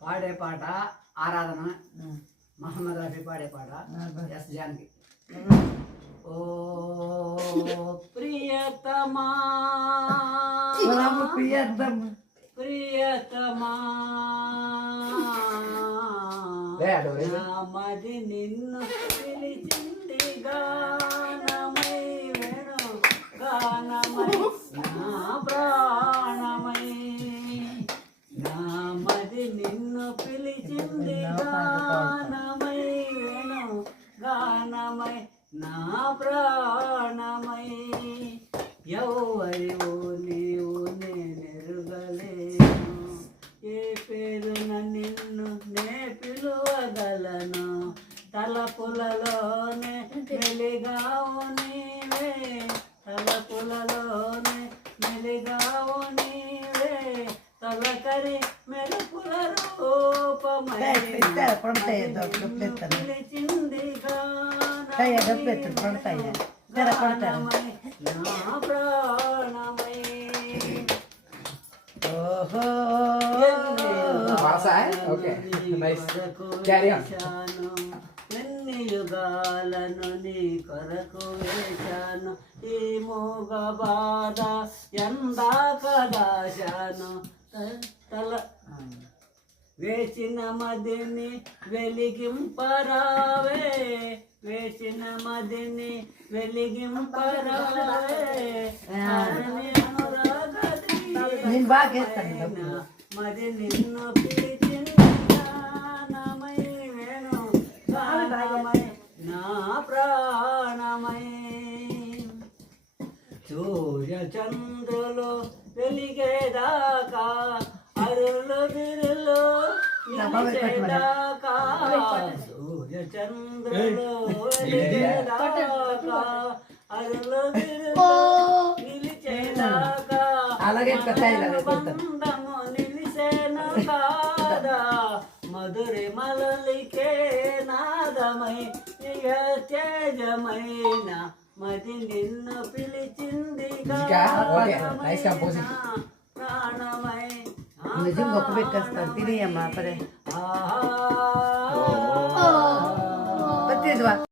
పాడే పాట ఆరాధన మహమ్మద్ రఫీ పాడే పాట ఎస్ జానకి. ఓ ప్రియతమా ప్రియతమా మది నిన్ను పిలిచింది గానమై వేణు గానమై నా ప్రాణమై నా మది నిన్ను పిలిచింది గానమై వేణు గానమై నా ప్రాణమై ఎవరివో నీవు నేనెరుగలేను ఏ పేరున నిన్ను నే పిలువగలను తలపులలోనే మెలిగావు నీవే తలపులలోనే మెలిగావు నీవే తలకరి మెరుపుల రూపమై పిలిచింది గానమై నా ప్రాణమై. ఎన్ని యుగాలను నీ కొరకు వేశాను ఈ మూగ బాధ ఎందాక దాశాను తల వేసిన మదిని వెలిగింపరావే వేసిన మదిని వెలిగింపరావే మది నిన్ను పిలిచింది గానమై వేణు గానమై నా ప్రాణమై. సూర్య చంద్రులు వెలిగేదాకా అరులు బిరులు నిలిచేదాకా సూర్య చంద్రులు వెలిగేదాకా అరులు బిరులు నిలిచేదాకా బంధము నిలిసేను కాదా మధురి మలలికే నాదమై ఇక తేజమైన మది నిన్ను పిలిచింది ప్రాణమై గొప్ప పెట్టేస్తాను తినేయమ్మా పదే.